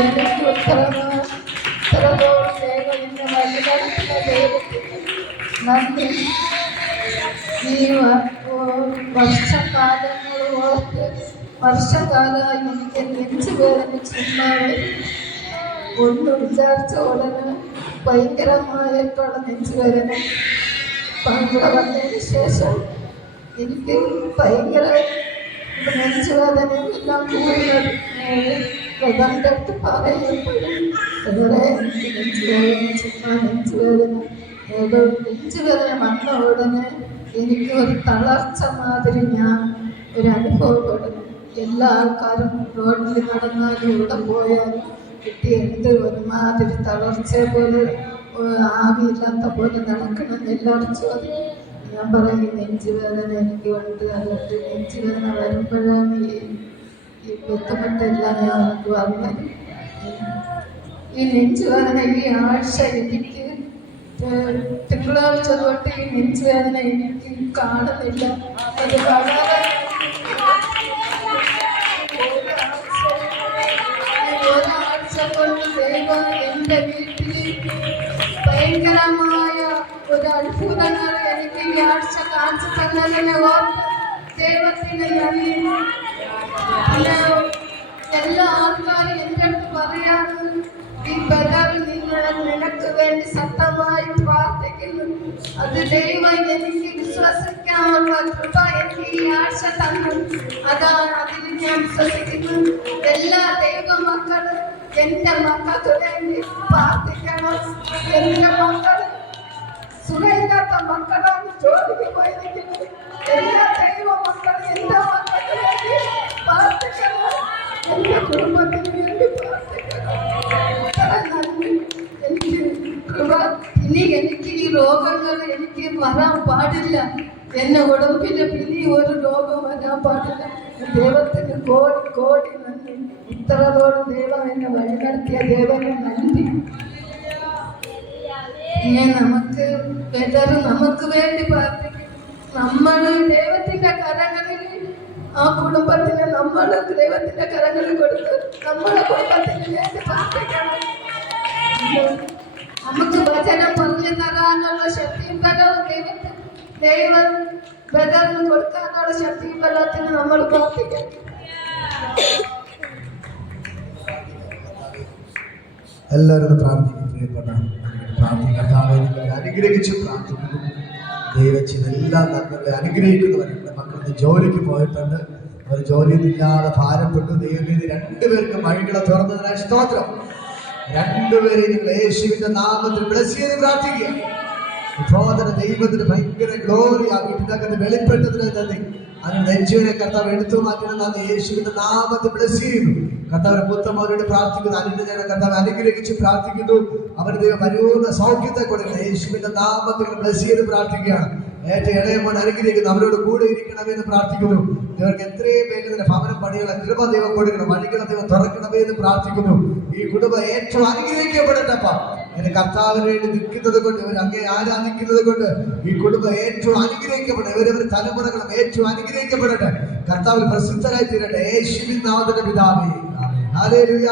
എനിക്ക് ഉത്തരവോട് ദൈവം എന്നെ വഴിനടത്തുന്ന ദൈവത്തിന് നന്ദി. ഈ വർഷകാലങ്ങൾ ഓർത്ത് വർഷകാലമായി എനിക്ക് നെഞ്ചു വേദന ചുമ്മാതെ ഒന്ന് വിചാരിച്ച ഉടനെ ഭയങ്കരമായിട്ടുള്ള നെഞ്ചു വേദന. ഇവിടെ വന്നതിന് ശേഷം എനിക്ക് ഭയങ്കര നെഞ്ചുവേദനയും എല്ലാം കൂടുന്നത്. പ്രധാൻ്റെ അടുത്ത് പറയുമ്പോഴും അതുവരെ എനിക്ക് നെഞ്ചുവേദന ചുമ്മാ നെഞ്ചുവേദന വന്ന ഉടനെ എനിക്ക് ഒരു തളർച്ച മാതിരി ഒരു അനുഭവപ്പെടും. എല്ലാ ആൾക്കാരും റോഡിൽ നടന്നാലും ഇവിടെ പോയാലും കിട്ടി എന്ത് ഒരുമാതിരി തളർച്ച പോലെ ആവിയില്ലാത്ത പോലെ നടക്കണം എല്ലാവരും ചോദിക്കും. ഞാൻ പറയും നെഞ്ചുവേദന എനിക്ക് ഉണ്ട്, അതുകൊണ്ട് നെഞ്ചുവേദന വരുമ്പോഴാണ് ഈ ബുദ്ധിമുട്ടെല്ലാം ഞാൻ പറഞ്ഞത്. ഈ നെഞ്ചുവേദന ഈ ആഴ്ച എനിക്ക് തിങ്കളാഴ്ച തൊട്ട് ഈ നെഞ്ചുവേദന എനിക്ക് കാണുന്നില്ല. അത് വളരെ ഒരാഴ്ച കൊണ്ട് ദൈവം എൻ്റെ വീട്ടിൽ ഭയങ്കരമായ ഒരു അത്ഭുതങ്ങൾ എനിക്ക് ഈ ആഴ്ച കാണിച്ചു തന്നതിനെ ഓർത്ത് ദൈവത്തിന് നന്ദി. എല്ലാ ആൾക്കാരും എൻ്റെ അടുത്ത് പറയാറ് ഈ ബദറിൽ നിനക്ക് വേണ്ടി ശക്തമായി പ്രാർത്ഥിക്കുന്നു. അത് ദൈവം എനിക്ക് വിശ്വസിക്കാനുള്ള കൃപ എനിക്ക് ഈ ആഴ്ച തന്നു. അതാണ് അതിൽ ഞാൻ വിശ്വസിക്കുന്നു. എല്ലാ ദൈവമക്കളും എൻ്റെ മക്കൾക്ക് വേണ്ടി പ്രാർത്ഥിക്കണം. എൻ്റെ മക്കൾ സുഖമില്ലാത്ത മക്കളാണ് ജോലിക്ക് പോയിരിക്കുന്നത്. എല്ലാ ദൈവ മക്കളും എൻ്റെ മക്കൾക്ക് വേണ്ടി പ്രാർത്ഥിക്കണം. എൻ്റെ കുടുംബത്തിന് വേണ്ടി പ്രാർത്ഥിക്കണം. എനിക്ക് കൃപ. ഇനി എനിക്ക് ഈ രോഗങ്ങൾ എനിക്ക് വരാൻ പാടില്ല. എന്നെ ഉടമ്പിന് പിന്നെ ഒരു രോഗം വരാൻ പാടില്ല. ദൈവത്തിന് കോടി കോടി നന്ദി. ഇത്രത്തോളം ദൈവം എന്നെ വഴി നടത്തിയ ദൈവന് നന്ദി. പിന്നെ നമുക്ക് വേണ്ടി പ്രാർത്ഥിക്കും. നമ്മൾ ദൈവത്തിന്റെ കരങ്ങളിൽ ആ കുടുംബത്തിന് നമ്മൾ ദൈവത്തിന്റെ കരങ്ങളിൽ കൊടുത്ത് നമ്മുടെ കുടുംബത്തിന് വേണ്ടി പ്രാർത്ഥിക്കണം. നമുക്ക് വചനം പറഞ്ഞു തരാനുള്ള ശക്തിയും ബലവും ദൈവം ബദറിന് കൊടുക്കാനുള്ള ശക്തിയും ബലത്തിന് നമ്മൾ പ്രാർത്ഥിക്കണം. എല്ലാവരും പ്രാർത്ഥിക്കും. പ്രിയപ്പെട്ട കർത്താവേ അനുഗ്രഹിച്ച് പ്രാർത്ഥിക്കുന്നു. ദൈവം ചെയ്ത എല്ലാ നന്മകളെ അനുഗ്രഹിക്കുന്നവരുണ്ട്. മക്കളുടെ ജോലിക്ക് പോയിട്ടുണ്ട്, അവർ ജോലിയില്ലാതെ ഭാരപ്പെട്ടു. ദൈവമേ രണ്ടുപേർക്കും വഴികളെ തുറന്നതിനായി സ്തോത്രം. രണ്ടുപേരെയും നിങ്ങൾ യേശുവിന്റെ നാമത്തിൽ ബ്ലെസ് ചെയ്ത് പ്രാർത്ഥിക്കുക. ദൈവത്തിന് ഭയങ്കര ഗ്ലോറി ആ വീട്ടിനകത്ത് വെളിപ്പെട്ടതിന് നന്ദി. അതിന് നെഞ്ചുവിനെ കർത്താവ് എടുത്തു മാറ്റണം. യേശുവിന്റെ നാമത്തിൽ ബ്ലെസ് ചെയ്യുന്നു. കർത്താവിനെ പുത്രന്മാരോട് പ്രാർത്ഥിക്കുന്നു. അതിന്റെ ജനം കർത്താവ് അനുഗ്രഹിച്ച് പ്രാർത്ഥിക്കുന്നു. അവർ ദൈവം പരിപൂർണ്ണ സൗഖ്യത്തെ കൊടുക്കണം. യേശുവിന്റെ നാമത്തിൽ ബ്ലെസ് ചെയ്ത് പ്രാർത്ഥിക്കുകയാണ്. ഏറ്റവും ഇളയമോൻ അനുഗ്രഹിക്കുന്നു. അവരോട് കൂടെ ഇരിക്കണമെന്ന് പ്രാർത്ഥിക്കുന്നു. ഇവർക്ക് എത്രയും വേഗം ഭവനം പണികളെ കൃപ ദൈവം കൊടുക്കണം. വഴികളെ ദൈവം തുറക്കണമെന്ന് പ്രാർത്ഥിക്കുന്നു. ഈ കുടുംബം ഏറ്റവും അനുഗ്രഹിക്കപ്പെടട്ടപ്പ. എന്റെ കർത്താവിന് വേണ്ടി നിൽക്കുന്നത് കൊണ്ട്, ഇവർ അങ്ങേ ആരാധിക്കുന്നത് കൊണ്ട് ഈ കുടുംബം ഏറ്റവും അനുഗ്രഹിക്കപ്പെടട്ടെ. ഇവരവർ തലമുറകളും ഏറ്റവും അനുഗ്രഹിക്കപ്പെടട്ടെ. കർത്താവിൽ പ്രസിദ്ധരായി തീരട്ടെ. യേശുവിൻ നാമത്തിന്റെ പിതാവേ, ഹല്ലേലൂയ.